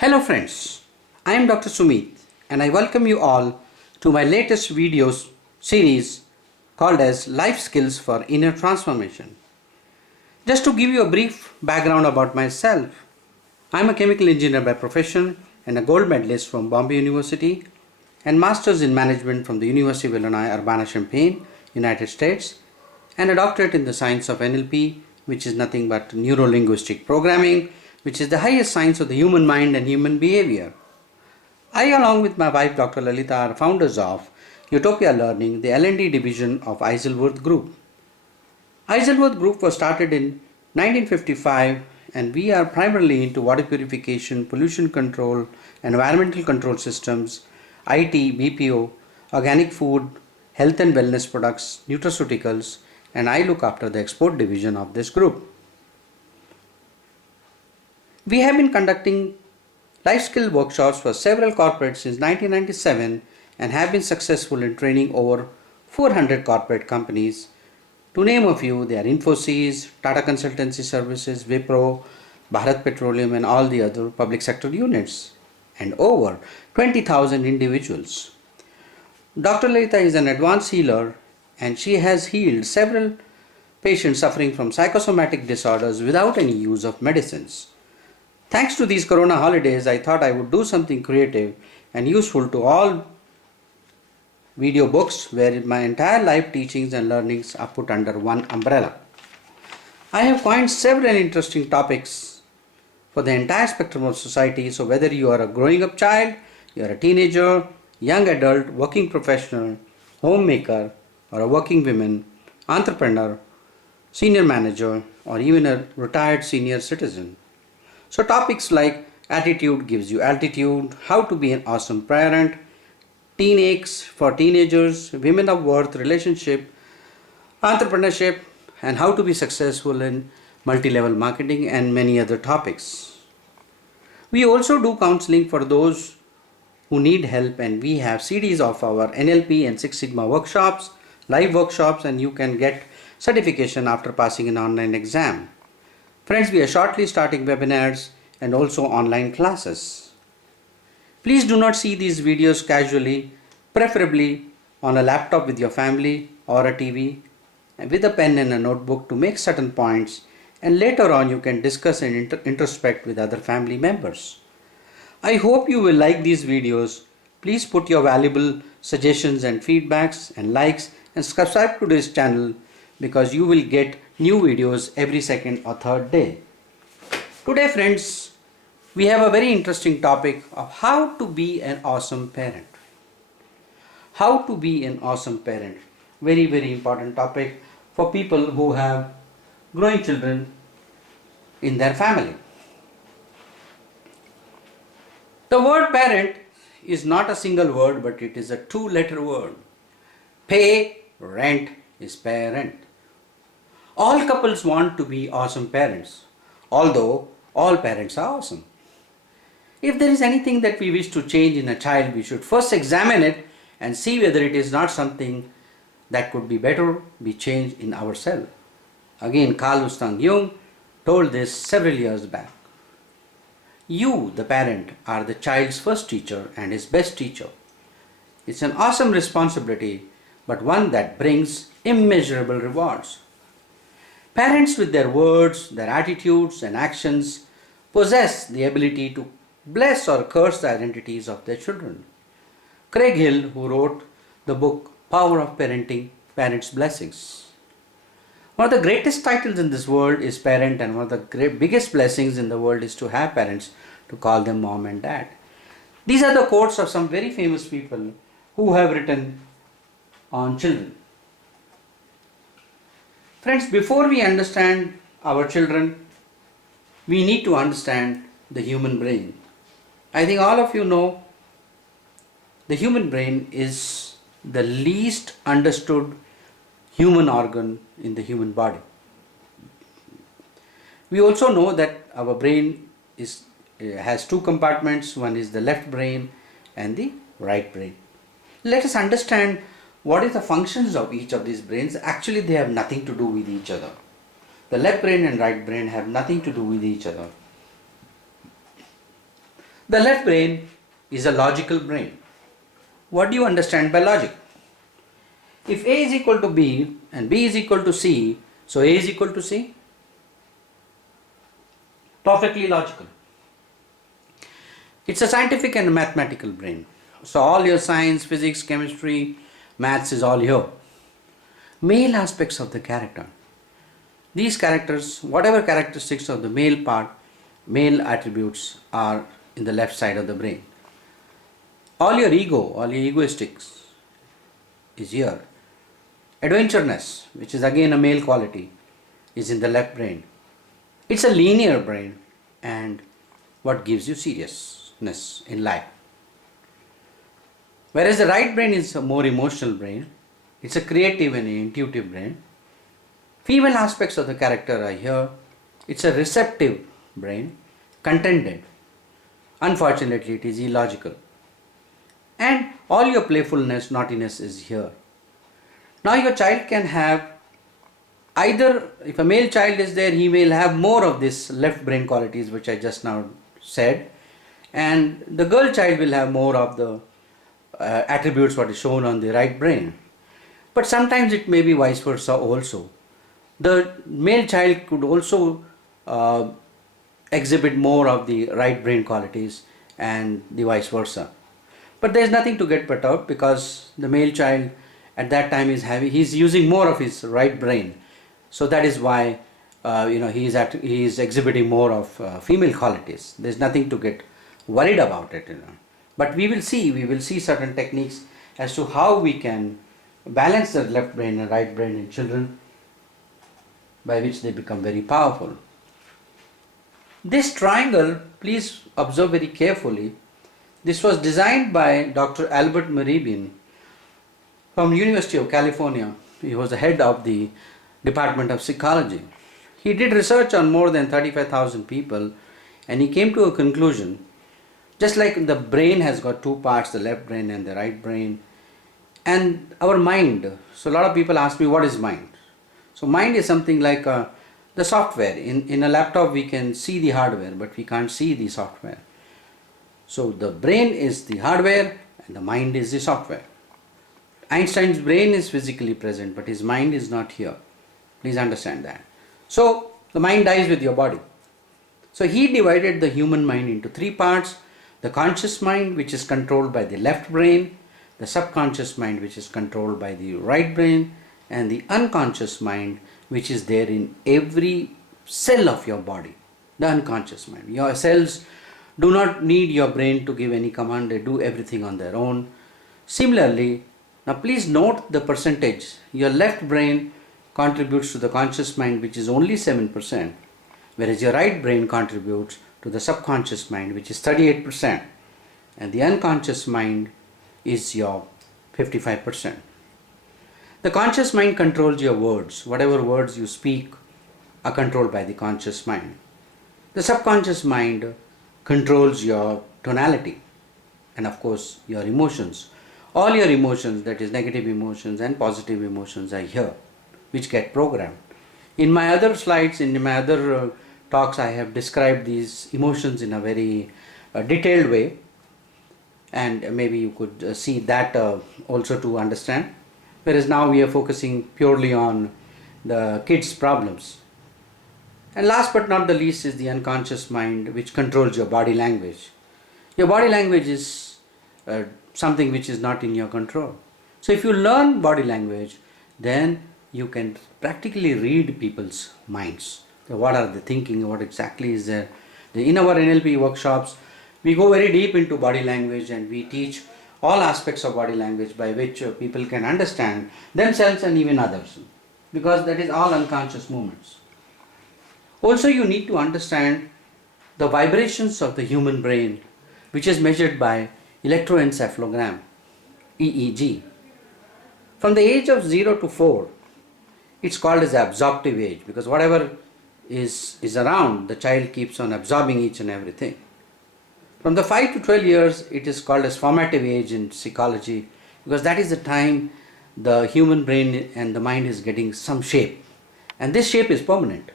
Hello friends, I am Dr. SUMEET and I welcome you all to my latest videos series called as Life Skills for Inner Transformation. Just to give you a brief background about myself, I am a chemical engineer by profession and a gold medalist from Bombay University and Masters in Management from the University of Illinois Urbana-Champaign, United States, and a doctorate in the science of NLP, which is nothing but neuro-linguistic programming, which is the highest science of the human mind and human behavior. I, along with my wife Dr. Lalita, are founders of UTOPIA Learning, the L&D division of Isleworth Group. Isleworth Group was started in 1955 and we are primarily into water purification, pollution control, environmental control systems, IT, BPO, organic food, health and wellness products, nutraceuticals, and I look after the export division of this group. We have been conducting life skill workshops for several corporates since 1997 and have been successful in training over 400 corporate companies. To name a few, they are Infosys, Tata Consultancy Services, Wipro, Bharat Petroleum and all the other public sector units, and over 20,000 individuals. Dr. Lalita is an advanced healer and she has healed several patients suffering from psychosomatic disorders without any use of medicines. Thanks to these corona holidays, I thought I would do something creative and useful to all video books where my entire life teachings and learnings are put under one umbrella. I have coined several interesting topics for the entire spectrum of society, so whether you are a growing up child, you are a teenager, young adult, working professional, homemaker, or a working woman, entrepreneur, senior manager, or even a retired senior citizen. So topics like attitude gives you altitude, how to be an awesome parent, teenage for teenagers, women of worth, relationship, entrepreneurship, and how to be successful in multi-level marketing and many other topics. We also do counseling for those who need help and we have CDs of our NLP and Six Sigma workshops, live workshops, and you can get certification after passing an online exam. Friends, we are shortly starting webinars and also online classes. Please do not see these videos casually, preferably on a laptop with your family or a TV with a pen and a notebook to make certain points, and later on you can discuss and introspect with other family members. I hope you will like these videos. Please put your valuable suggestions and feedbacks and likes and subscribe to this channel because you will get new videos every second or third day. Today friends, we have a very interesting topic of how to be an awesome parent. How to be an awesome parent. Very important topic for people who have growing children in their family. The word parent is not a single word, but it is a two-letter word. Pay, rent is parent. All couples want to be awesome parents, although all parents are awesome. If there is anything that we wish to change in a child, we should first examine it and see whether it is not something that could be better be changed in ourselves. Again, Carl Gustav Jung told this several years back. You, the parent, are the child's first teacher and his best teacher. It's an awesome responsibility, but one that brings immeasurable rewards. Parents with their words, their attitudes and actions possess the ability to bless or curse the identities of their children. Craig Hill, who wrote the book Power of Parenting, Parents' Blessings. One of the greatest titles in this world is parent, and one of the biggest blessings in the world is to have parents, to call them mom and dad. These are the quotes of some very famous people who have written on children. Friends, before we understand our children, we need to understand the human brain. I think all of you know the human brain is the least understood human organ in the human body. We also know that our brain has two compartments. One is the left brain and the right brain. Let us understand what is the functions of each of these brains. Actually, they have nothing to do with each other. The left brain and right brain have nothing to do with each other. The left brain is a logical brain. What do you understand by logic? If A is equal to B and B is equal to C, so A is equal to C? Perfectly logical. It's a scientific and mathematical brain. So all your science, physics, chemistry, maths is all here. Male aspects of the character. These characters, whatever characteristics of the male part, male attributes are in the left side of the brain. All your ego, all your egoistics is here. Adventureness, which is again a male quality, is in the left brain. It's a linear brain and what gives you seriousness in life. Whereas the right brain is a more emotional brain. It's a creative and intuitive brain. Female aspects of the character are here. It's a receptive brain, contented. Unfortunately, it is illogical. And all your playfulness, naughtiness is here. Now your child can have either, if a male child is there, he will have more of this left brain qualities which I just now said, and the girl child will have more of the attributes what is shown on the right brain. But sometimes it may be vice versa also. The male child could also exhibit more of the right brain qualities and the vice versa. But there is nothing to get put out because the male child at that time he's using more of his right brain. So that is why he is exhibiting more of female qualities. There is nothing to get worried about it. But we will see certain techniques as to how we can balance the left brain and right brain in children, by which they become very powerful. This triangle, please observe very carefully. This was designed by Dr. Albert MERABIAN from University of California. He was the head of the Department of Psychology. He did research on more than 35,000 people and he came to a conclusion, just like the brain has got two parts, the left brain and the right brain, and our mind. So a lot of people ask me, what is mind? So mind is something like the software. In a laptop we can see the hardware, but we can't see the software. So the brain is the hardware and the mind is the software. Einstein's brain is physically present, but his mind is not here. Please understand that. So the mind dies with your body. So he divided the human mind into three parts: the conscious mind, which is controlled by the left brain, the subconscious mind, which is controlled by the right brain, and the unconscious mind, which is there in every cell of your body, the unconscious mind. Your cells do not need your brain to give any command, they do everything on their own. Similarly, now please note the percentage. Your left brain contributes to the conscious mind, which is only 7%, whereas your right brain contributes to the subconscious mind, which is 38%, and the unconscious mind is your 55%. The conscious mind controls your words. Whatever words you speak are controlled by the conscious mind. The subconscious mind controls your tonality and of course your emotions. All your emotions, that is negative emotions and positive emotions, are here, which get programmed. In my other slides, in my other talks, I have described these emotions in a very detailed way, and maybe you could see that also to understand. Whereas now we are focusing purely on the kids' problems. And last but not the least is the unconscious mind, which controls your body language. Your body language is something which is not in your control. So if you learn body language, then you can practically read people's minds. So what are they thinking, what exactly is there. In our NLP workshops, we go very deep into body language and we teach all aspects of body language by which people can understand themselves and even others, because that is all unconscious movements. Also, you need to understand the vibrations of the human brain, which is measured by electroencephalogram, EEG. From the age of 0 to 4, it's called as the absorptive age, because whatever is around, the child keeps on absorbing each and everything. From the 5 to 12 years, it is called as formative age in psychology, because that is the time the human brain and the mind is getting some shape, and this shape is permanent.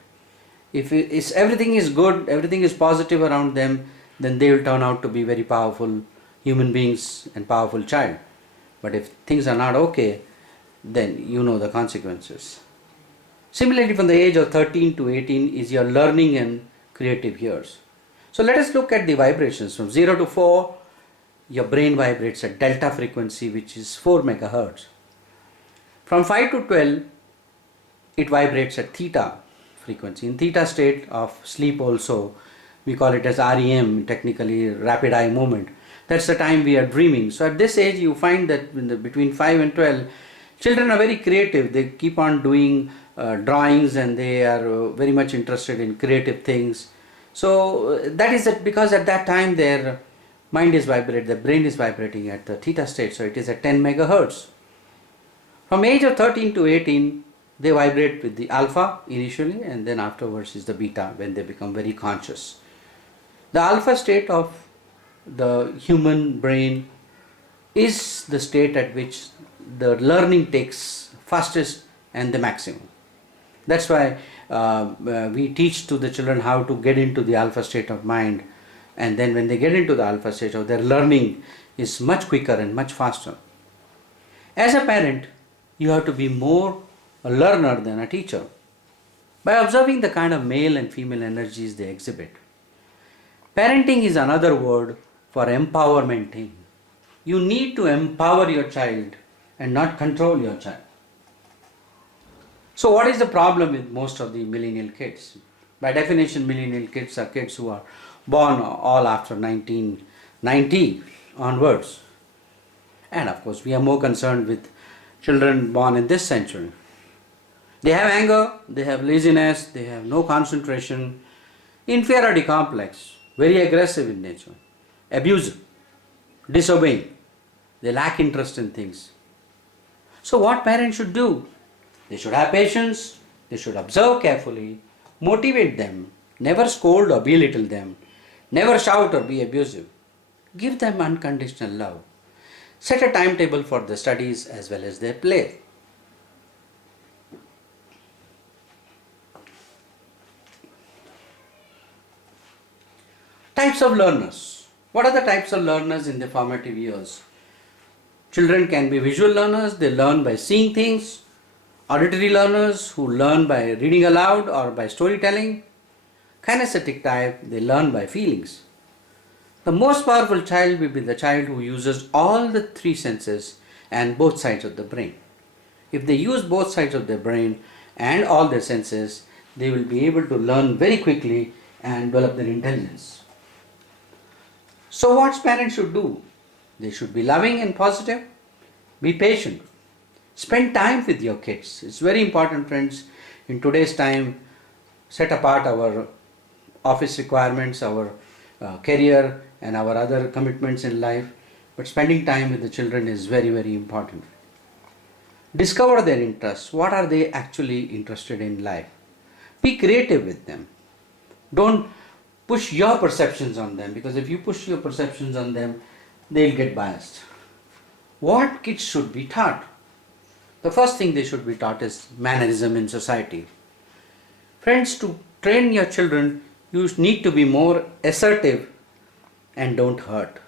If everything is good, everything is positive around them, then they will turn out to be very powerful human beings and powerful child. But if things are not okay, then you know the consequences. Similarly, from the age of 13 to 18 is your learning and creative years. So let us look at the vibrations. From 0 to 4, your brain vibrates at delta frequency, which is 4 megahertz. From 5 to 12, it vibrates at theta frequency. In theta state of sleep also, we call it as REM, technically rapid eye movement. That's the time we are dreaming. So at this age, you find that between 5 and 12, children are very creative. They keep on doing drawings, and they are very much interested in creative things. So that is because at that time their mind is vibrating, their brain is vibrating at the theta state. So it is at 10 megahertz. From age of 13 to 18, they vibrate with the alpha initially, and then afterwards is the beta when they become very conscious. The alpha state of the human brain is the state at which the learning takes fastest and the maximum. That's why we teach to the children how to get into the alpha state of mind, and then when they get into the alpha state of their learning is much quicker and much faster. As a parent, you have to be more a learner than a teacher by observing the kind of male and female energies they exhibit. Parenting is another word for empowermenting. You need to empower your child and not control your child. So what is the problem with most of the millennial kids? By definition, millennial kids are kids who are born all after 1990 onwards. And of course, we are more concerned with children born in this century. They have anger, they have laziness, they have no concentration, inferiority complex, very aggressive in nature, abusive, disobeying. They lack interest in things. So what parents should do? They should have patience, they should observe carefully, motivate them, never scold or belittle them, never shout or be abusive. Give them unconditional love. Set a timetable for the studies as well as their play. Types of learners. What are the types of learners in the formative years? Children can be visual learners, they learn by seeing things. Auditory learners who learn by reading aloud or by storytelling. Kinesthetic type, they learn by feelings. The most powerful child will be the child who uses all the three senses and both sides of the brain. If they use both sides of their brain and all their senses, they will be able to learn very quickly and develop their intelligence. So what parents should do? They should be loving and positive, be patient, spend time with your kids. It's very important, friends, in today's time. Set apart our office requirements, our career and our other commitments in life, but spending time with the children is very, very important. Discover their interests. What are they actually interested in life? Be creative with them. Don't push your perceptions on them, because if you push your perceptions on them, they'll get biased. What kids should be taught? The first thing they should be taught is mannerism in society. Friends, to train your children, you need to be more assertive and don't hurt.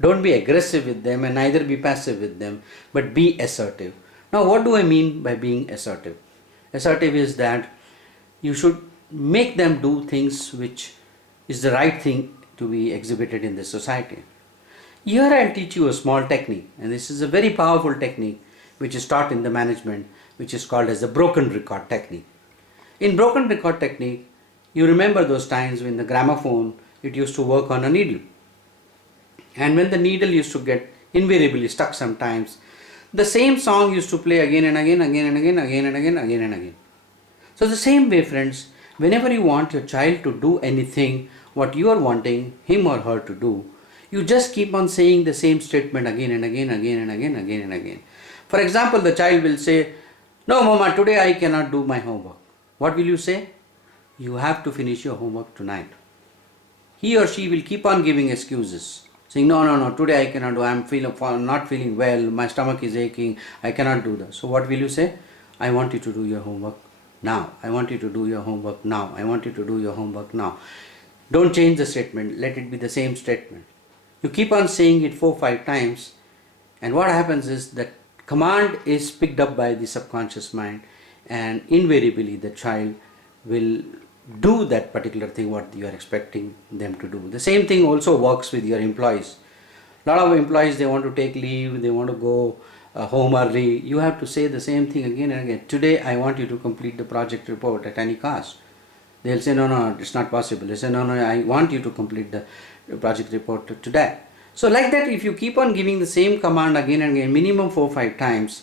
Don't be aggressive with them and neither be passive with them, but be assertive. Now, what do I mean by being assertive? Assertive is that you should make them do things which is the right thing to be exhibited in the society. Here I'll teach you a small technique, and this is a very powerful technique which is taught in the management, which is called as the broken record technique. In broken record technique, you remember those times when the gramophone, it used to work on a needle. And when the needle used to get invariably stuck sometimes, the same song used to play again and again, again and again, again and again, again and again. So the same way, friends, whenever you want your child to do anything, what you are wanting him or her to do, you just keep on saying the same statement again and again, again and again, again and again. For example, the child will say, "No, Mama, today I cannot do my homework." What will you say? You have to finish your homework tonight. He or she will keep on giving excuses, saying, no, today I cannot do, I'm not feeling well, my stomach is aching, I cannot do that. So what will you say? I want you to do your homework now. I want you to do your homework now. I want you to do your homework now. Don't change the statement, let it be the same statement. You keep on saying it 4-5 times, and what happens is that command is picked up by the subconscious mind, and invariably the child will do that particular thing what you are expecting them to do. The same thing also works with your employees. A lot of employees, they want to take leave, they want to go home early. You have to say the same thing again and again. Today I want you to complete the project report at any cost. They'll say, no, it's not possible. They say, no, I want you to complete the project report today. So like that, if you keep on giving the same command again and again, minimum 4-5 times,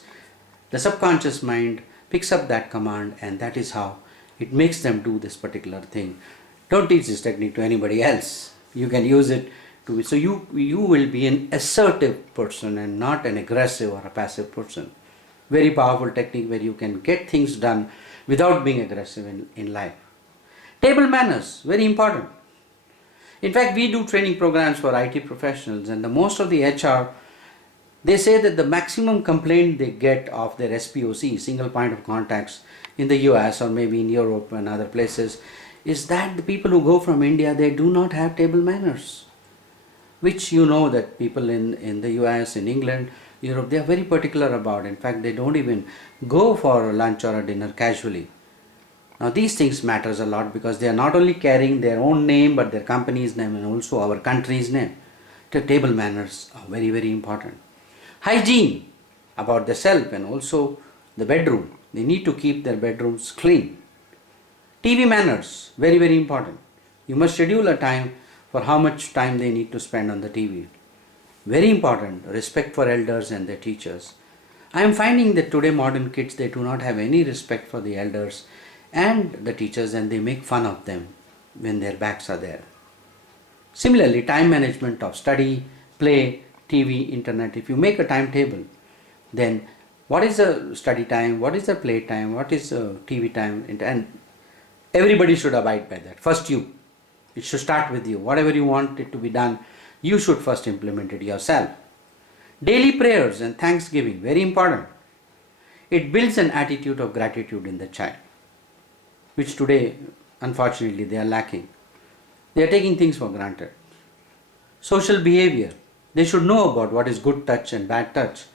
the subconscious mind picks up that command, and that is how it makes them do this particular thing. Don't teach this technique to anybody else. You can use it to, so you will be an assertive person and not an aggressive or a passive person. Very powerful technique where you can get things done without being aggressive in life. Table manners, very important. In fact, we do training programs for IT professionals, and the most of the HR, they say that the maximum complaint they get of their SPOC, single point of contacts, in the US or maybe in Europe and other places, is that the people who go from India, they do not have table manners. Which you know that people in the US, in England, Europe, they are very particular about. In fact, they don't even go for lunch or a dinner casually. Now these things matters a lot because they are not only carrying their own name but their company's name and also our country's name. The table manners are very, very important. Hygiene about the self and also the bedroom. They need to keep their bedrooms clean. TV manners, very, very important. You must schedule a time for how much time they need to spend on the TV. Very important, respect for elders and their teachers. I am finding that today modern kids, they do not have any respect for the elders and the teachers, and they make fun of them when their backs are there. Similarly, time management of study, play, TV, internet. If you make a timetable, then what is the study time, what is the play time, what is the TV time, and everybody should abide by that. First you. It should start with you. Whatever you want it to be done, you should first implement it yourself. Daily prayers and thanksgiving, very important. It builds an attitude of gratitude in the child, which today, unfortunately, they are lacking. They are taking things for granted. Social behavior. They should know about what is good touch and bad touch.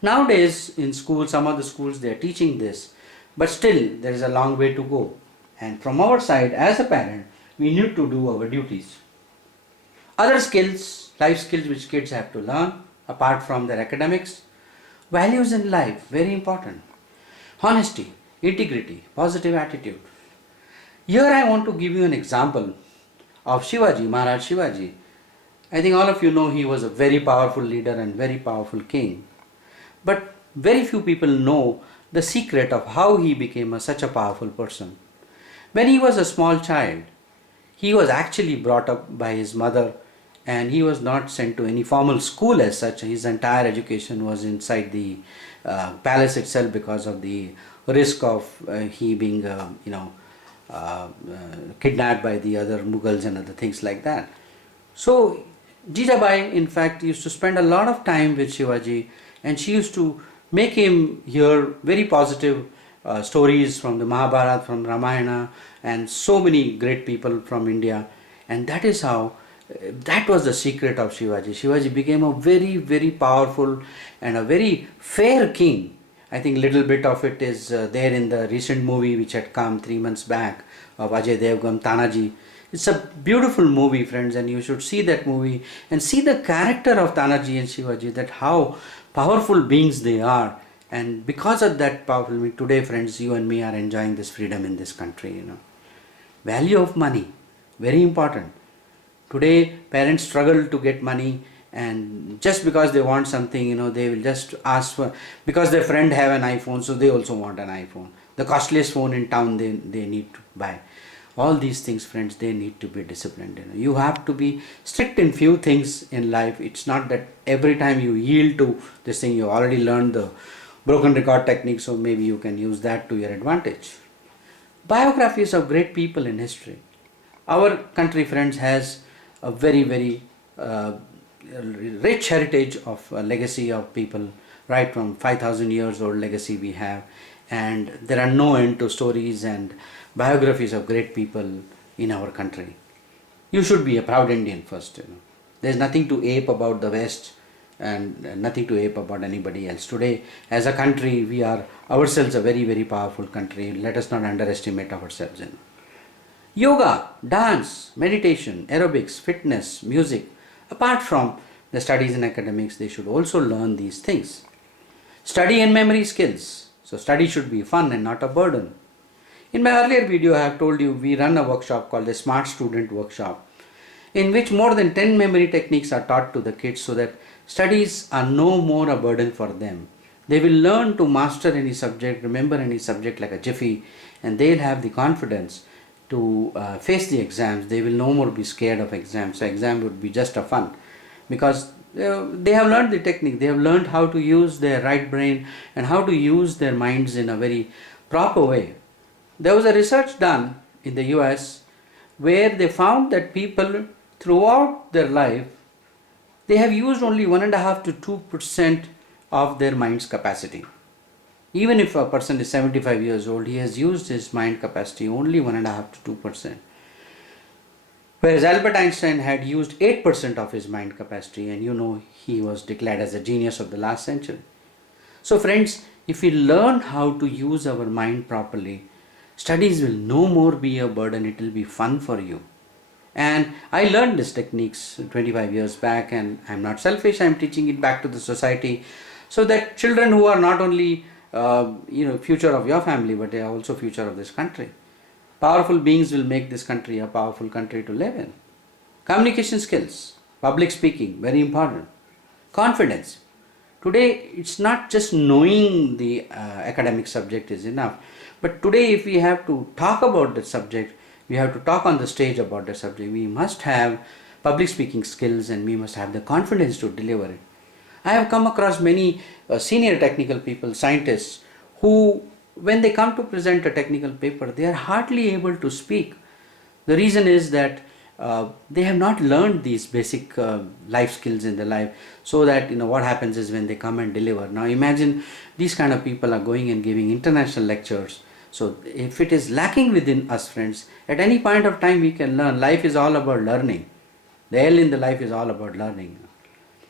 Nowadays, in schools, some of the schools, they are teaching this, but still, there is a long way to go. And from our side, as a parent, we need to do our duties. Other skills, life skills which kids have to learn, apart from their academics. Values in life, very important. Honesty, integrity, positive attitude. Here I want to give you an example of Shivaji, Maharaj Shivaji. I think all of you know he was a very powerful leader and very powerful king. But very few people know the secret of how he became such a powerful person. When he was a small child, he was actually brought up by his mother, and he was not sent to any formal school as such. His entire education was inside the palace itself because of the risk of he being kidnapped by the other Mughals and other things like that. So Jijabai in fact used to spend a lot of time with Shivaji, and she used to make him hear very positive stories from the Mahabharata, from Ramayana, and so many great people from India. And that is how, that was the secret of Shivaji. Shivaji became a very, very powerful and a very fair king. I think little bit of it is there in the recent movie which had come 3 months back of Ajay Devgan, Tanaji. It's a beautiful movie, friends, and you should see that movie and see the character of Tanaji and Shivaji, that how powerful beings they are. And because of that powerful, today, friends, you and me are enjoying this freedom in this country, Value of money, very important. Today, parents struggle to get money, and just because they want something, they will just ask for, because their friend have an iPhone, so they also want an iPhone. The costliest phone in town they need to buy. All these things, friends, they need to be disciplined. You have to be strict in few things in life. It's not that every time you yield to this thing, you already learned the broken record technique, so maybe you can use that to your advantage. Biographies of great people in history. Our country, friends, has a very, very rich heritage of legacy of people, right from 5,000 years old legacy we have, and there are no end to stories and biographies of great people in our country. You should be a proud Indian first. There's nothing to ape about the West and nothing to ape about anybody else. Today, as a country, we are ourselves a very, very powerful country. Let us not underestimate ourselves. Yoga, dance, meditation, aerobics, fitness, music. Apart from the studies and academics, they should also learn these things. Study and memory skills. So study should be fun and not a burden. In my earlier video, I have told you we run a workshop called the Smart Student Workshop, in which more than 10 memory techniques are taught to the kids so that studies are no more a burden for them. They will learn to master any subject, remember any subject like a jiffy, and they'll have the confidence to face the exams. They will no more be scared of exams. So exam would be just a fun because they have learned the technique. They have learned how to use their right brain and how to use their minds in a very proper way. There was a research done in the US where they found that people throughout their life, they have used only 1.5 to 2% of their mind's capacity. Even if a person is 75 years old, he has used his mind capacity only 1.5 to 2%. Whereas Albert Einstein had used 8% of his mind capacity, and he was declared as a genius of the last century. So friends, if we learn how to use our mind properly, studies will no more be a burden, it will be fun for you. And I learned these techniques 25 years back, and I'm not selfish, I'm teaching it back to the society so that children who are not only future of your family, but they are also future of this country. Powerful beings will make this country a powerful country to live in. Communication skills, public speaking, very important. Confidence. Today, it's not just knowing the academic subject is enough, but today if we have to talk about the subject, we have to talk on the stage about the subject, we must have public speaking skills and we must have the confidence to deliver it. I have come across many senior technical people, scientists, who when they come to present a technical paper, they are hardly able to speak. The reason is that they have not learned these basic life skills in their life, so that what happens is when they come and deliver. Now imagine these kind of people are going and giving international lectures. So if it is lacking within us, friends, at any point of time we can learn. Life is all about learning. The L in the life is all about learning.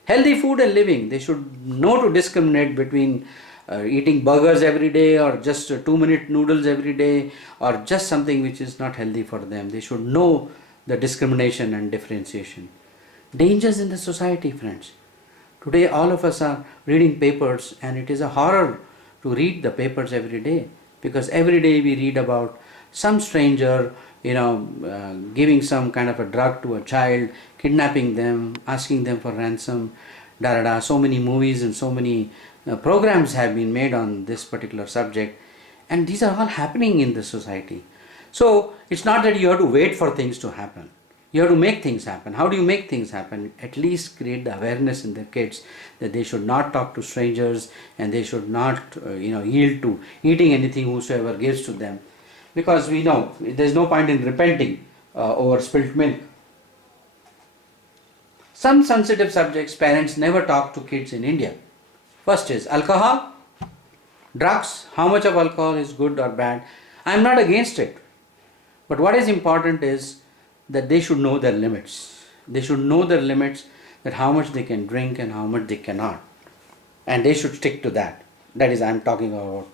Healthy food and living. They should know to discriminate between eating burgers every day or just 2-minute noodles every day or just something which is not healthy for them. They should know the discrimination and differentiation. Dangers in the society, friends. Today all of us are reading papers, and it is a horror to read the papers every day, because every day we read about some stranger giving some kind of a drug to a child, kidnapping them, asking them for ransom, so many movies and so many programs have been made on this particular subject, and these are all happening in the society. So it's not that you have to wait for things to happen. You have to make things happen. How do you make things happen? At least create the awareness in the kids that they should not talk to strangers, and they should not yield to eating anything whosoever gives to them, because we know there's no point in repenting over spilt milk. Some sensitive subjects parents never talk to kids in India. First is alcohol, drugs. How much of alcohol is good or bad? I'm not against it, but what is important is that they should know their limits. They should know their limits, that how much they can drink and how much they cannot, and they should stick to that. That is, I'm talking about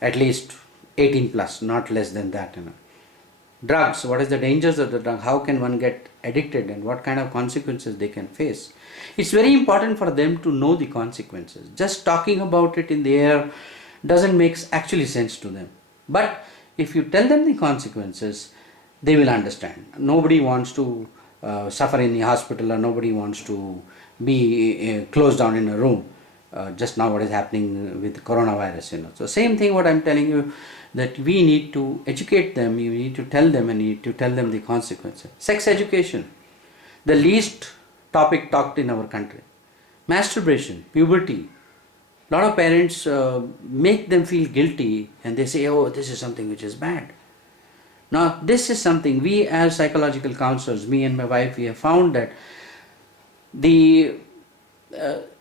at least 18 plus, not less than that. Drugs, what is the dangers of the drug? How can one get addicted, and what kind of consequences they can face? It's very important for them to know the consequences. Just talking about it in the air doesn't make actually sense to them. But if you tell them the consequences, they will understand. Nobody wants to suffer in the hospital, or nobody wants to be closed down in a room. Just now what is happening with coronavirus, So same thing what I'm telling you, that we need to educate them, you need to tell them, and you need to tell them the consequences. Sex education, the least topic talked in our country. Masturbation, puberty. A lot of parents make them feel guilty, and they say, oh, this is something which is bad. Now this is something we as psychological counselors, me and my wife, we have found that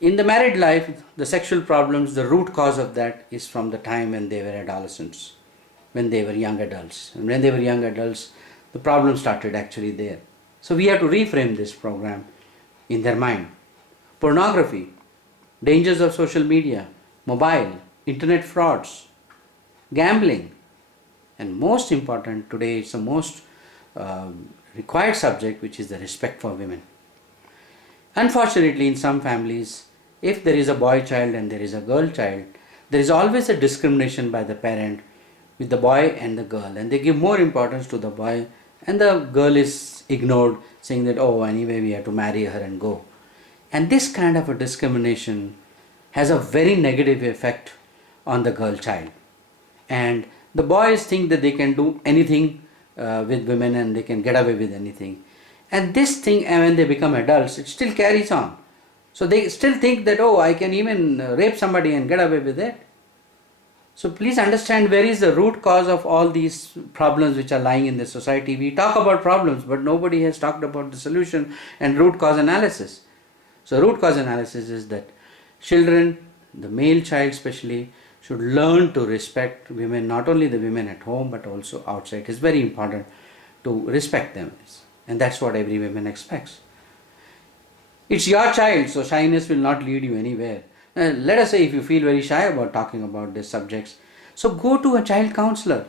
in the married life, the sexual problems, the root cause of that is from the time when they were adolescents, when they were young adults. And when they were young adults, the problem started actually there. So we have to reframe this program in their mind. Pornography, dangers of social media, mobile, internet frauds, gambling, and most important today, it's the most required subject, which is the respect for women. Unfortunately, in some families, if there is a boy child and there is a girl child, there is always a discrimination by the parent with the boy and the girl, and they give more importance to the boy, and the girl is ignored, saying that, oh, anyway, we have to marry her and go. And this kind of a discrimination has a very negative effect on the girl child. And the boys think that they can do anything with women and they can get away with anything. And this thing, when they become adults, it still carries on. So they still think that, oh, I can even rape somebody and get away with it. So please understand where is the root cause of all these problems which are lying in the society. We talk about problems, but nobody has talked about the solution and root cause analysis. So root cause analysis is that children, the male child especially, should learn to respect women, not only the women at home but also outside. It is very important to respect them, and that's what every woman expects. It's your child, so shyness will not lead you anywhere. Let us say if you feel very shy about talking about these subjects, so go to a child counselor.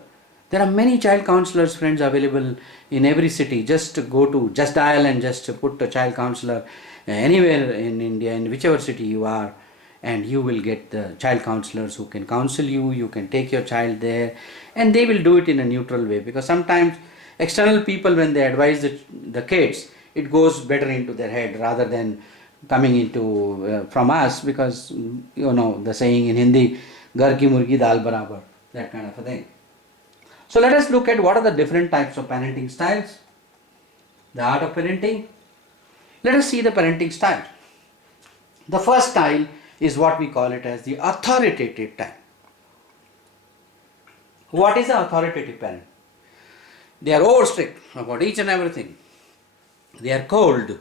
There are many child counselors, friends, available in every city. Just go to Just Dial and just put a child counselor anywhere in India, in whichever city you are, and you will get the child counselors who can counsel you. You can take your child there, and they will do it in a neutral way, because sometimes external people, when they advise the kids, it goes better into their head rather than coming into from us, because you know the saying in Hindi, "Ghar ki murgi dal barabar," that kind of a thing. So let us look at what are the different types of parenting styles. The art of parenting. Let us see the parenting style. The first style is what we call it as the authoritative type. What is the authoritative parent? They are over strict about each and everything. They are cold.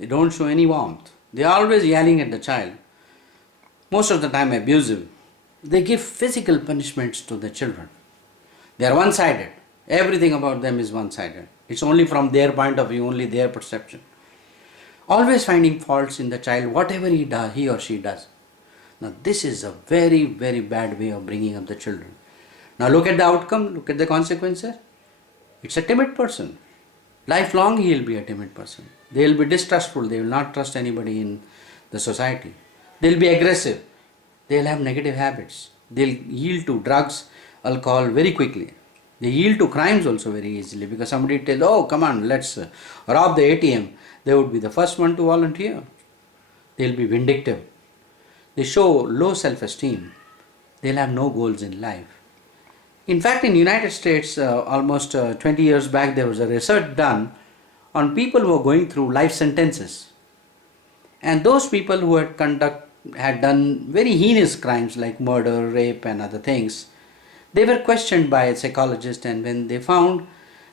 They don't show any warmth. They are always yelling at the child. Most of the time abusive. They give physical punishments to the children. They are one-sided. Everything about them is one-sided. It's only from their point of view, only their perception. Always finding faults in the child, whatever he does, he or she does. Now this is a very, very bad way of bringing up the children. Now look at the outcome, look at the consequences. It's a timid person. Lifelong he will be a timid person. They will be distrustful. They will not trust anybody in the society. They will be aggressive. They will have negative habits. They will yield to drugs, alcohol very quickly. They yield to crimes also very easily, because somebody tells, oh, come on, let's rob the ATM. They would be the first one to volunteer. They will be vindictive. They show low self-esteem. They will have no goals in life. In fact, in the United States, almost 20 years back, there was a research done on people who were going through life sentences. And those people who had done very heinous crimes like murder, rape and other things, they were questioned by a psychologist, and when they found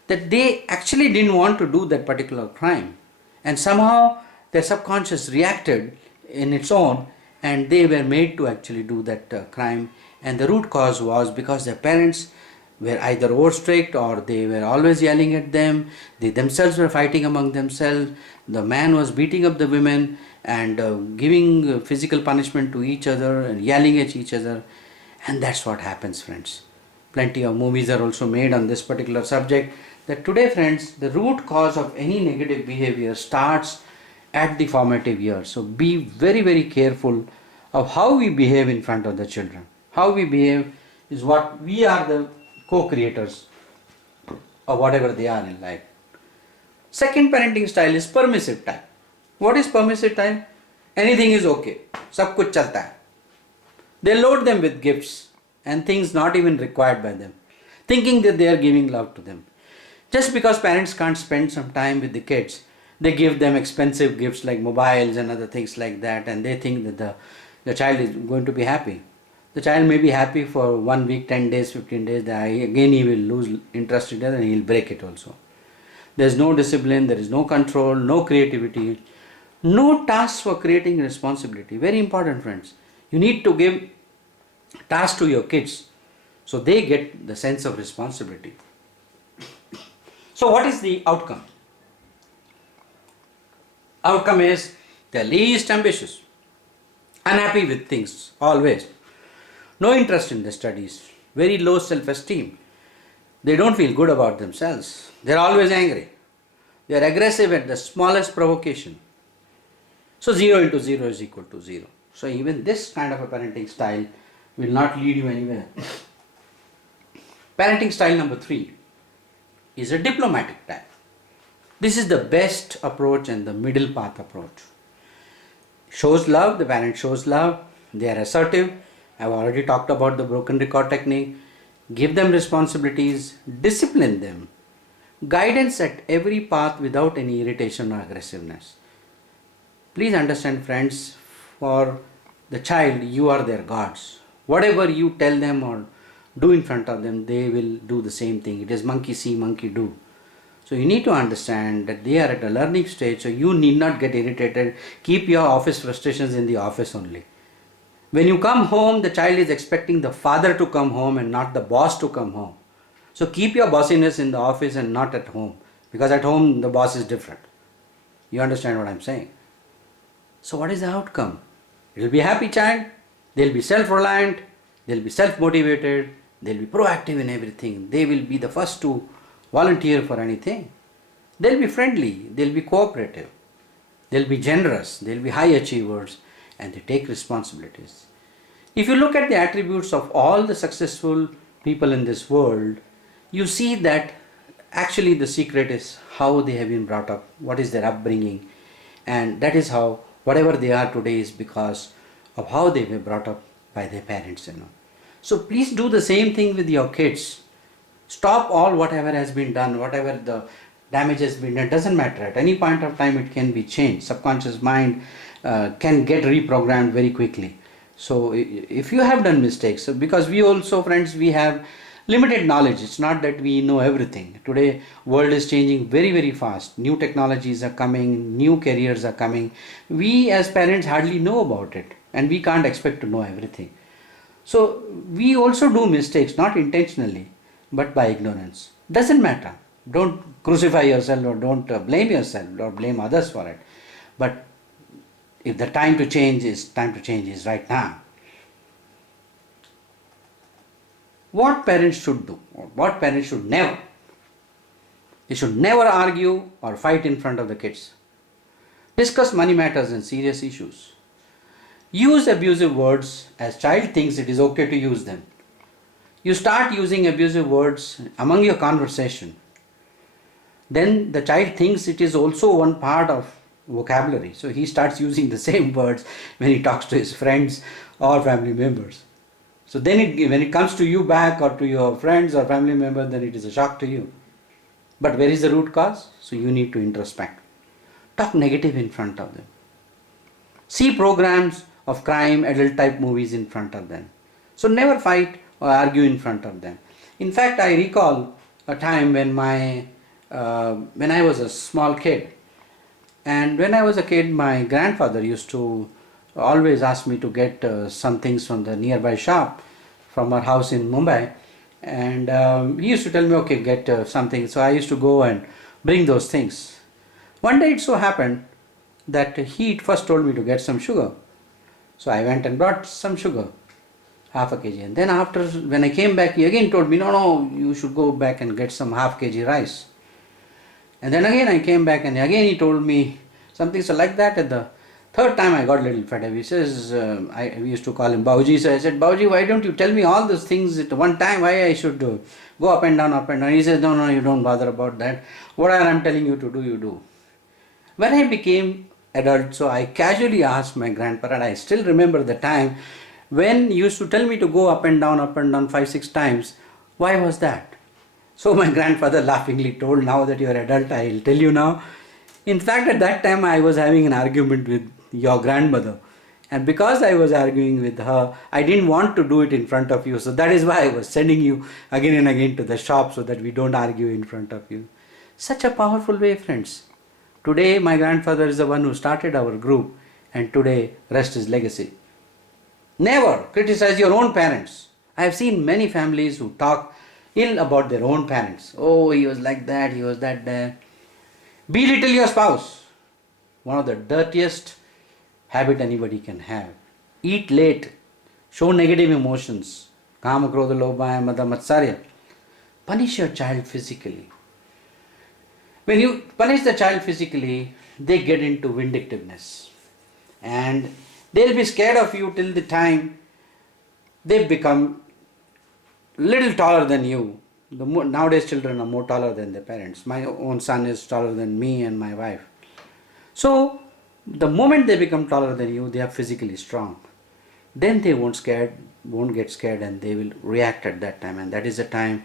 that they actually didn't want to do that particular crime, and somehow their subconscious reacted in its own, and they were made to actually do that crime. And the root cause was because their parents were either over strict, or they were always yelling at them. They themselves were fighting among themselves. The man was beating up the women and giving physical punishment to each other and yelling at each other. And that's what happens, friends. Plenty of movies are also made on this particular subject. That today, friends, the root cause of any negative behavior starts at the formative years. So be very, very careful of how we behave in front of the children. How we behave is what we are the co-creators of whatever they are in life. Second parenting style is permissive type. What is permissive type? Anything is okay. Sab kuch chalta hai. They load them with gifts and things not even required by them, thinking that they are giving love to them. Just because parents can't spend some time with the kids, they give them expensive gifts like mobiles and other things like that, and they think that the child is going to be happy. The child may be happy for 1 week, 10 days, 15 days, again he will lose interest in it and he will break it also. There is no discipline, there is no control, no creativity, no tasks for creating responsibility. Very important, friends. You need to give tasks to your kids so they get the sense of responsibility. So what is the outcome? Outcome is they are least ambitious, unhappy with things always, no interest in the studies, very low self-esteem. They don't feel good about themselves. They are always angry. They are aggressive at the smallest provocation. So 0 into 0 is equal to 0. So even this kind of a parenting style will not lead you anywhere. Parenting style number 3 is a diplomatic type. This is the best approach and the middle path approach. Shows love, the parent shows love, they are assertive. I've already talked about the broken record technique. Give them responsibilities, discipline them. Guidance at every path without any irritation or aggressiveness. Please understand, friends, for the child, you are their gods. Whatever you tell them or do in front of them, they will do the same thing. It is monkey see, monkey do. So you need to understand that they are at a learning stage, so you need not get irritated. Keep your office frustrations in the office only. When you come home, the child is expecting the father to come home and not the boss to come home. So keep your bossiness in the office and not at home, because at home the boss is different. You understand what I'm saying? So what is the outcome? It will be a happy child, they'll be self-reliant, they'll be self-motivated, they'll be proactive in everything, they will be the first to volunteer for anything. They'll be friendly, they'll be cooperative, they'll be generous, they'll be high achievers, and they take responsibilities. If you look at the attributes of all the successful people in this world, you see that actually the secret is how they have been brought up, what is their upbringing, and that is how whatever they are today is because of how they were brought up by their parents. So please do the same thing with your kids. Stop all whatever has been done, whatever the damage has been done, doesn't matter. At any point of time it can be changed. Subconscious mind can get reprogrammed very quickly. So if you have done mistakes, because we also, friends, we have limited knowledge. It's not that we know everything. Today world is changing very, very fast. New technologies are coming, new careers are coming. We as parents hardly know about it, and we can't expect to know everything. So we also do mistakes, not intentionally, but by ignorance. Doesn't matter. Don't crucify yourself or don't blame yourself or blame others for it. But if the time to change is right now. What parents should do, or what parents should never? They should never argue or fight in front of the kids. Discuss money matters and serious issues. Use abusive words as child thinks it is okay to use them. You start using abusive words among your conversation, then the child thinks it is also one part of vocabulary. So he starts using the same words when he talks to his friends or family members. So then when it comes to you back or to your friends or family members, then it is a shock to you. But where is the root cause? So you need to introspect. Talk negative in front of them. See programs of crime, adult type movies in front of them. So never fight or argue in front of them. In fact, I recall a time when I was a small kid. And when I was a kid, my grandfather used to always ask me to get some things from the nearby shop from our house in Mumbai, and he used to tell me, okay, get something. So I used to go and bring those things. One day it so happened that he first told me to get some sugar. So I went and brought some sugar, half a kg, and then after, when I came back, he again told me, no, you should go back and get some half kg rice. And then again I came back and again he told me something. So like that, at the third time I got a little fed up. He says, we used to call him Bauji. So I said, Bauji, why don't you tell me all those things at one time? Why I should go up and down, up and down? He says, no, you don't bother about that. Whatever I'm telling you to do, you do. When I became adult, so I casually asked my grandparent, I still remember the time when he used to tell me to go up and down 5-6 times. Why was that? So my grandfather laughingly told, now that you are adult, I will tell you now. In fact, at that time I was having an argument with your grandmother, and because I was arguing with her, I didn't want to do it in front of you. So that is why I was sending you again and again to the shop so that we don't argue in front of you. Such a powerful way, friends. Today my grandfather is the one who started our group, and today rest is legacy. Never criticize your own parents. I have seen many families who talk ill about their own parents. Oh, he was like that, he was that there. Belittle your spouse. one of the dirtiest habit anybody can have. Eat late, show negative emotions, kama, krodha, lobha, mada, matsarya. Punish your child physically. When you punish the child physically, they get into vindictiveness. And they'll be scared of you till the time they become little taller than you. Nowadays children are more taller than their parents. My own son is taller than me and my wife. So the moment they become taller than you, they are physically strong. Then they won't get scared, and they will react at that time. And that is the time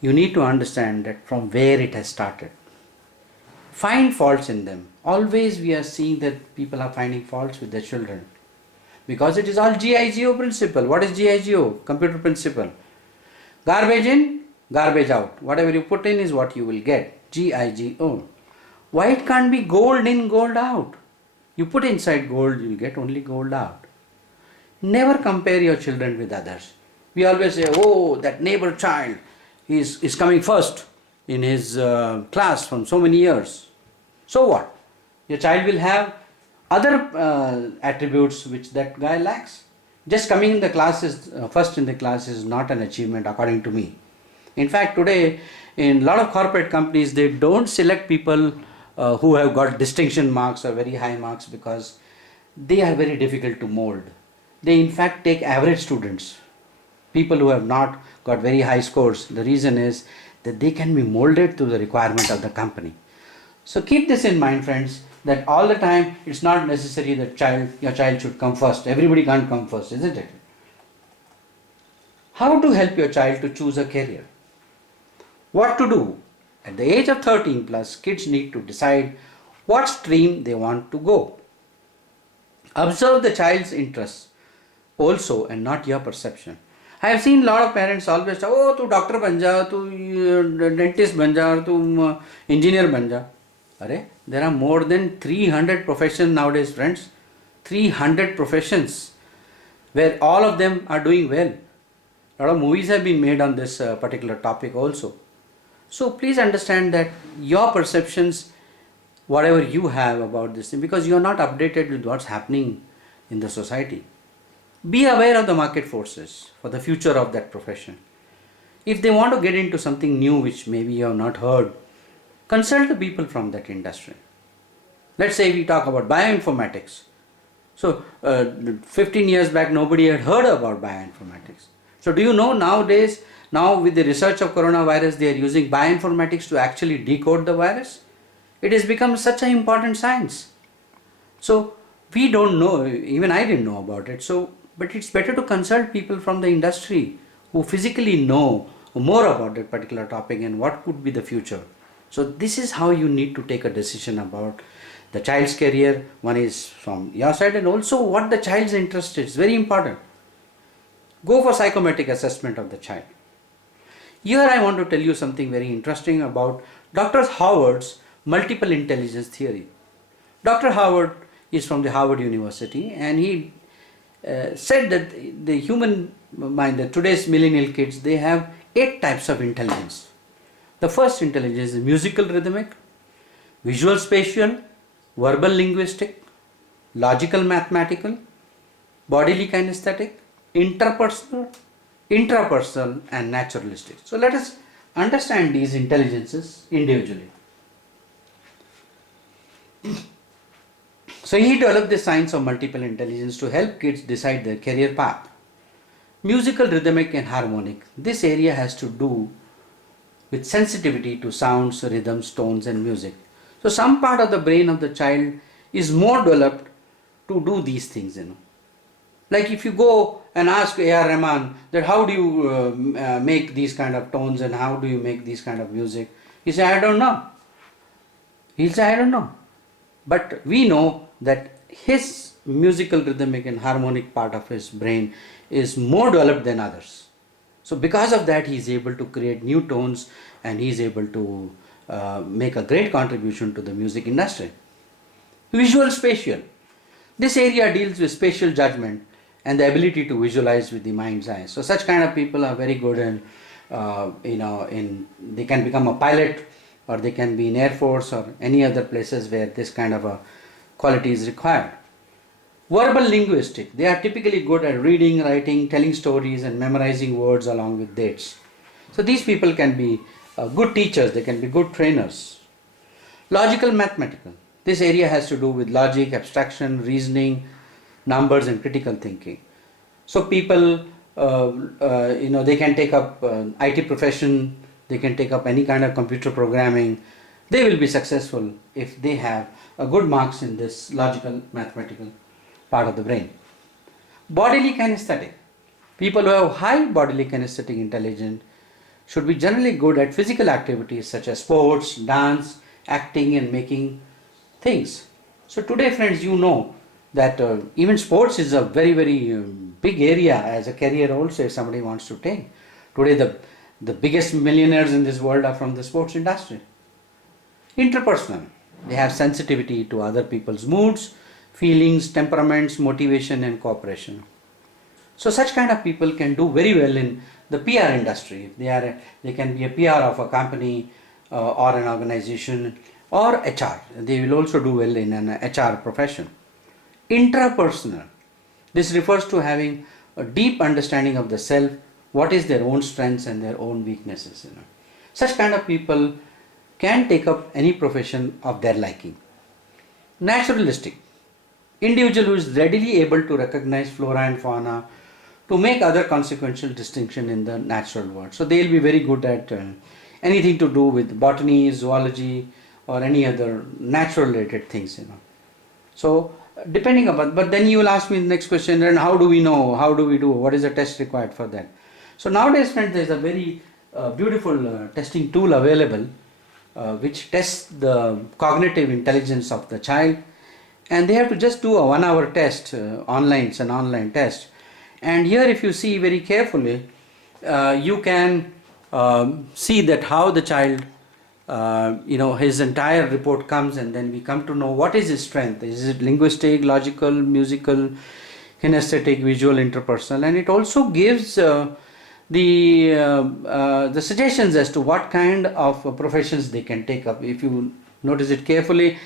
you need to understand that from where it has started. Find faults in them. Always we are seeing that people are finding faults with their children, because it is all GIGO principle. What is GIGO? Computer principle. Garbage in, garbage out. Whatever you put in is what you will get. GIGO. Why it can't be gold in, gold out? You put inside gold, you will get only gold out. Never compare your children with others. We always say, oh, that neighbor child is coming first in his class from so many years. So what? Your child will have other attributes which that guy lacks. Just coming in the class is first in the class is not an achievement according to me. In fact, today in a lot of corporate companies, they don't select people who have got distinction marks or very high marks, because they are very difficult to mold. They in fact take average students, people who have not got very high scores. The reason is that they can be molded to the requirement of the company. So keep this in mind, friends, that all the time it's not necessary that your child should come first. Everybody can't come first, isn't it? How to help your child to choose a career? What to do? At the age of 13 plus, kids need to decide what stream they want to go. Observe the child's interests also, and not your perception. I have seen a lot of parents always say, oh, tu doctor ban ja, tu dentist ban ja, or tu engineer ban ja. There are more than 300 professions nowadays, friends. 300 professions where all of them are doing well. A lot of movies have been made on this particular topic also. So please understand that your perceptions, whatever you have about this thing, because you are not updated with what's happening in the society. Be aware of the market forces for the future of that profession. If they want to get into something new which maybe you have not heard, consult the people from that industry. Let's say we talk about bioinformatics. So 15 years back nobody had heard about bioinformatics. So do you know nowadays, now with the research of coronavirus, they are using bioinformatics to actually decode the virus? It has become such an important science. So we don't know, even I didn't know about it. But it's better to consult people from the industry who physically know more about that particular topic and what could be the future. So this is how you need to take a decision about the child's career. One is from your side, and also what the child's interest is. Very important. Go for psychometric assessment of the child. Here I want to tell you something very interesting about Dr. Howard's multiple intelligence theory. Dr. Howard is from the Harvard University, and he said that the human mind, today's millennial kids, they have 8 types of intelligence. The first intelligence is musical rhythmic, visual spatial, verbal linguistic, logical mathematical, bodily kinesthetic, interpersonal, intrapersonal, and naturalistic. So let us understand these intelligences individually. So he developed the science of multiple intelligence to help kids decide their career path. Musical, rhythmic, and harmonic. This area has to do with sensitivity to sounds, rhythms, tones, and music. So some part of the brain of the child is more developed to do these things, Like if you go and ask A.R. Rahman that how do you make these kind of tones and how do you make these kind of music, he say, I don't know. He'll say, I don't know. But we know that his musical, rhythmic, and harmonic part of his brain is more developed than others. So because of that, he is able to create new tones, and he is able to make a great contribution to the music industry. Visual spatial. This area deals with spatial judgment and the ability to visualize with the mind's eye. So such kind of people are very good in, they can become a pilot, or they can be in Air Force or any other places where this kind of a quality is required. Verbal linguistic, they are typically good at reading, writing, telling stories and memorizing words along with dates. So these people can be good teachers, they can be good trainers. Logical mathematical, this area has to do with logic, abstraction, reasoning, numbers and critical thinking. So people, they can take up IT profession, they can take up any kind of computer programming. They will be successful if they have a good marks in this logical mathematical part of the brain. Bodily kinesthetic, people who have high bodily kinesthetic intelligence should be generally good at physical activities such as sports, dance, acting and making things. So today friends, you know that even sports is a very big area as a career also if somebody wants to take. Today the biggest millionaires in this world are from the sports industry. Interpersonal, they have sensitivity to other people's moods, feelings, temperaments, motivation and cooperation. So such kind of people can do very well in the PR industry. They can be a PR of a company or an organization or HR. They will also do well in an HR profession. Intrapersonal, this refers to having a deep understanding of the self, what is their own strengths and their own weaknesses. Such kind of people can take up any profession of their liking. Naturalistic, individual who is readily able to recognize flora and fauna, to make other consequential distinction in the natural world. So they will be very good at anything to do with botany, zoology or any other natural related things. So depending upon, but then you will ask me the next question, and how do we know, how do we do, what is the test required for that? So nowadays friends, there is a very beautiful testing tool available which tests the cognitive intelligence of the child, and they have to just do a 1 hour test online. It's an online test, and here if you see very carefully you can see that how the child his entire report comes, and then we come to know what is his strength. Is it linguistic, logical, musical, kinesthetic, visual, interpersonal, and it also gives the suggestions as to what kind of professions they can take up. If you notice it carefully,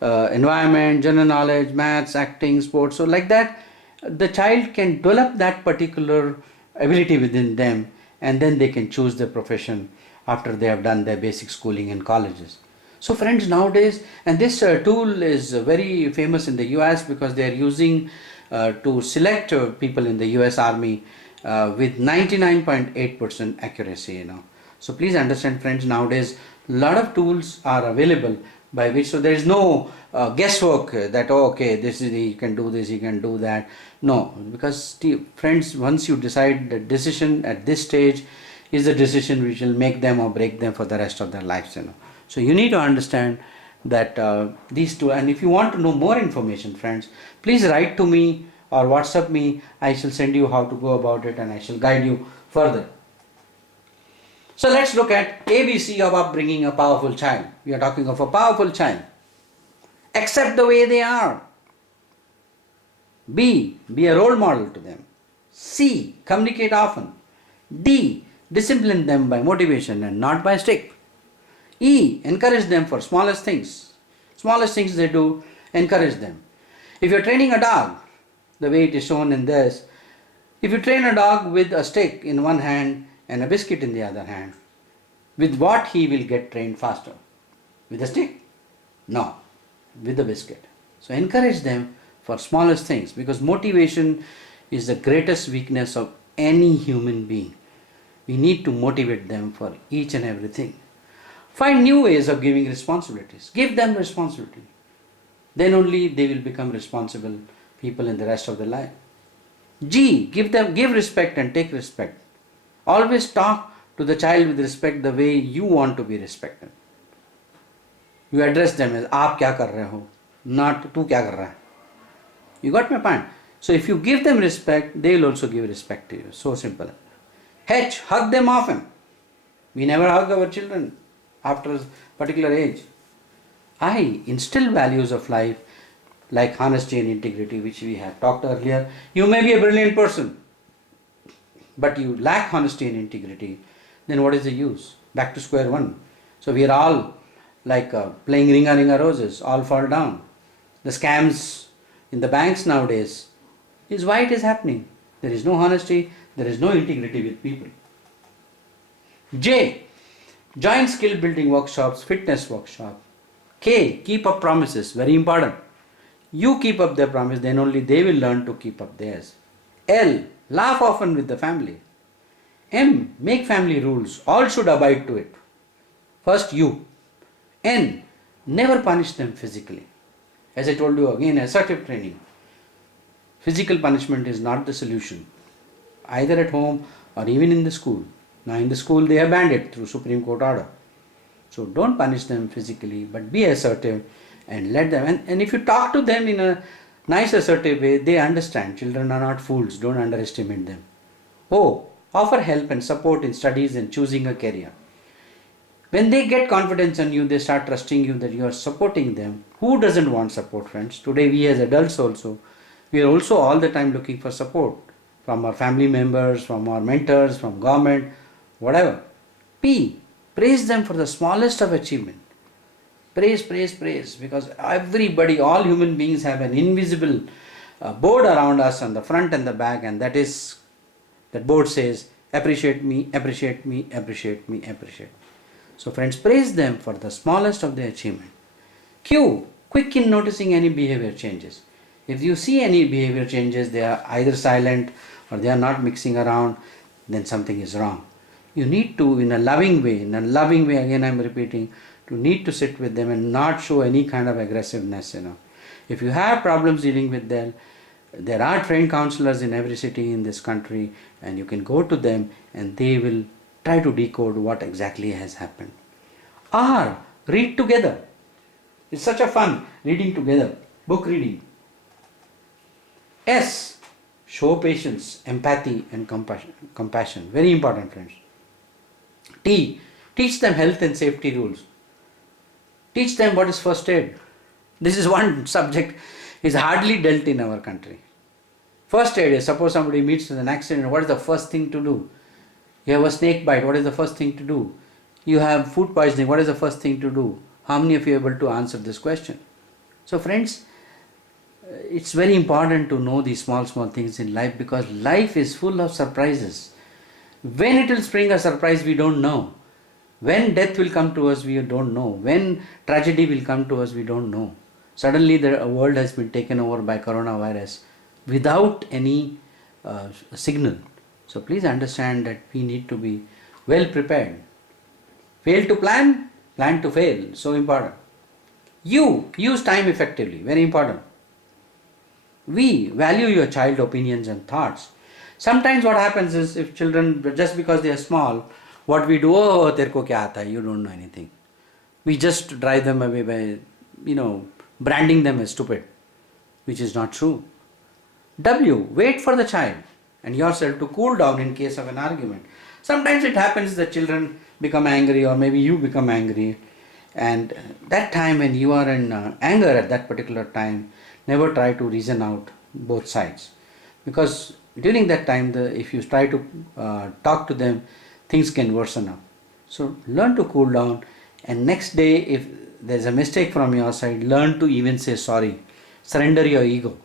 environment, general knowledge, maths, acting, sports, so like that the child can develop that particular ability within them, and then they can choose their profession after they have done their basic schooling in colleges. So friends, nowadays, and this tool is very famous in the US because they are using to select people in the US Army with 99.8% accuracy. So please understand friends, nowadays a lot of tools are available by which, so there is no guesswork that okay, this is, you can do this, you can do that. No, because friends, once you decide the decision at this stage is the decision which will make them or break them for the rest of their lives. So you need to understand that these two, and if you want to know more information friends, please write to me or WhatsApp me. I shall send you how to go about it, and I shall guide you further. So let's look at ABC of upbringing a powerful child. We are talking of a powerful child. Accept the way they are. B, be a role model to them. C, communicate often. D, discipline them by motivation and not by stick. E, encourage them for smallest things. Smallest things they do, encourage them. If you are training a dog, the way it is shown in this, if you train a dog with a stick in one hand and a biscuit in the other hand, with what he will get trained faster? With a stick? No, with the biscuit. So encourage them for smallest things, because motivation is the greatest weakness of any human being. We need to motivate them for each and everything. Find new ways of giving responsibilities. Give them responsibility. Then only they will become responsible people in the rest of their life. G, give respect and take respect. Always talk to the child with respect the way you want to be respected. You address them as aap kya kar rahe ho, not tu kya kar raha hai. You got my point? So if you give them respect, they will also give respect to you. So simple. H, hug them often. We never hug our children after a particular age. I, instill values of life like honesty and integrity, which we have talked earlier. You may be a brilliant person, but you lack honesty and integrity, then what is the use? Back to square one. So we are all like playing ringa ringa roses, all fall down. the scams in the banks nowadays, is why it is happening. There is no honesty, there is no integrity with people. J. Join skill building workshops, fitness workshop. K. Keep up promises, very important. You keep up their promise, then only they will learn to keep up theirs. L. Laugh often with the family. M. Make family rules, all should abide to it. First you. N. Never punish them physically. As I told you again, assertive training. Physical punishment is not the solution, either at home or even in the school. Now in the school they have banned it through Supreme Court order. So don't punish them physically, but be assertive and let them, and if you talk to them in a nice assertive way, they understand. Children are not fools, don't underestimate them. O. Offer help and support in studies and choosing a career. When they get confidence in you, they start trusting you that you are supporting them. Who doesn't want support, friends? Today we as adults also, we are also all the time looking for support from our family members, from our mentors, from government, whatever. P. Praise them for the smallest of achievement. Praise, praise, praise, because everybody, all human beings have an invisible board around us on the front and the back, and that board says, appreciate me, appreciate me, appreciate me, appreciate me. So friends, praise them for the smallest of their achievement. Q. Quick in noticing any behavior changes. If you see any behavior changes, they are either silent or they are not mixing around, then something is wrong. You need to, in a loving way, again I am repeating, to need to sit with them and not show any kind of aggressiveness. If you have problems dealing with them, there are trained counselors in every city in this country, and you can go to them and they will try to decode what exactly has happened. R. Read together. It's such a fun reading together, book reading. S. Show patience, empathy and compassion. Very important, friends. T. Teach them health and safety rules. Teach them what is first aid. This is one subject is hardly dealt in our country. First aid is, suppose somebody meets with an accident, what is the first thing to do? You have a snake bite, what is the first thing to do? You have food poisoning, what is the first thing to do? How many of you are able to answer this question? So friends, it's very important to know these small things in life, because life is full of surprises. When it will spring a surprise, we don't know. When death will come to us, we don't know. When tragedy will come to us, we don't know. Suddenly the world has been taken over by coronavirus without any signal. So please understand that we need to be well prepared. Fail to plan, plan to fail. So important. Use time effectively. Very important. V. Value your child opinions and thoughts. Sometimes what happens is, if children, just because they are small, what we do, oh, terko kya aata hai, you don't know anything. We just drive them away by, branding them as stupid, which is not true. W. Wait for the child and yourself to cool down in case of an argument. Sometimes it happens that children become angry, or maybe you become angry, and that time when you are in anger at that particular time, never try to reason out both sides, because during that time, if you try to talk to them, things can worsen up. So learn to cool down, and next day if there's a mistake from your side, learn to even say sorry. Surrender your ego.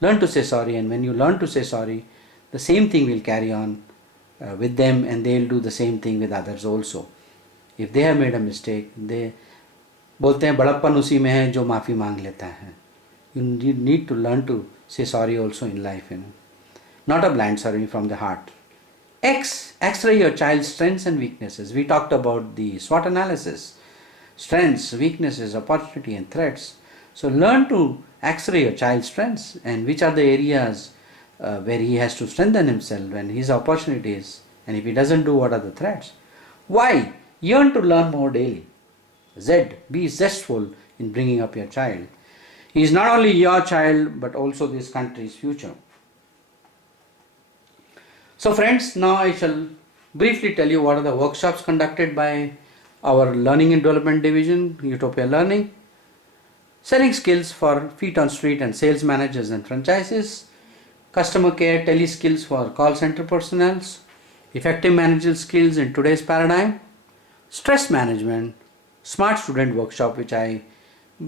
Learn to say sorry, and when you learn to say sorry, the same thing will carry on with them, and they'll do the same thing with others also. If they have made a mistake, they बोलते हैं बड़प्पन उसी में है जो माफ़ी मांग लेता है. You need to learn to say sorry also in life, not a blind sorry from the heart. X. X-ray your child's strengths and weaknesses. We talked about the SWOT analysis. Strengths, weaknesses, opportunity and threats. So learn to X-ray your child's strengths and which are the areas where he has to strengthen himself and his opportunities, and if he doesn't do, what are the threats. Y. Yearn to learn more daily. Z. Be zestful in bringing up your child. He is not only your child but also this country's future. So friends, now I shall briefly tell you what are the workshops conducted by our Learning and Development Division, Utopia Learning. Selling skills for feet on street and sales managers and franchises. Customer care tele skills for call center personnel. Effective managerial skills in today's paradigm. Stress management. Smart student workshop, which I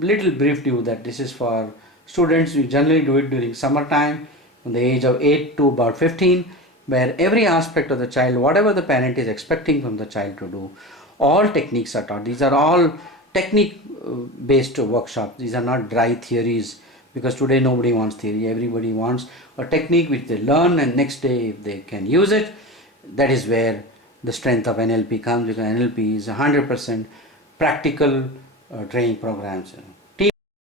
little briefed you that this is for students. We generally do it during summertime from the age of 8 to about 15, where every aspect of the child, whatever the parent is expecting from the child to do, all techniques are taught. These are all technique based workshops. These are not dry theories, because today nobody wants theory. Everybody wants a technique which they learn, and next day if they can use it, that is where the strength of NLP comes, because NLP is 100% practical training programs.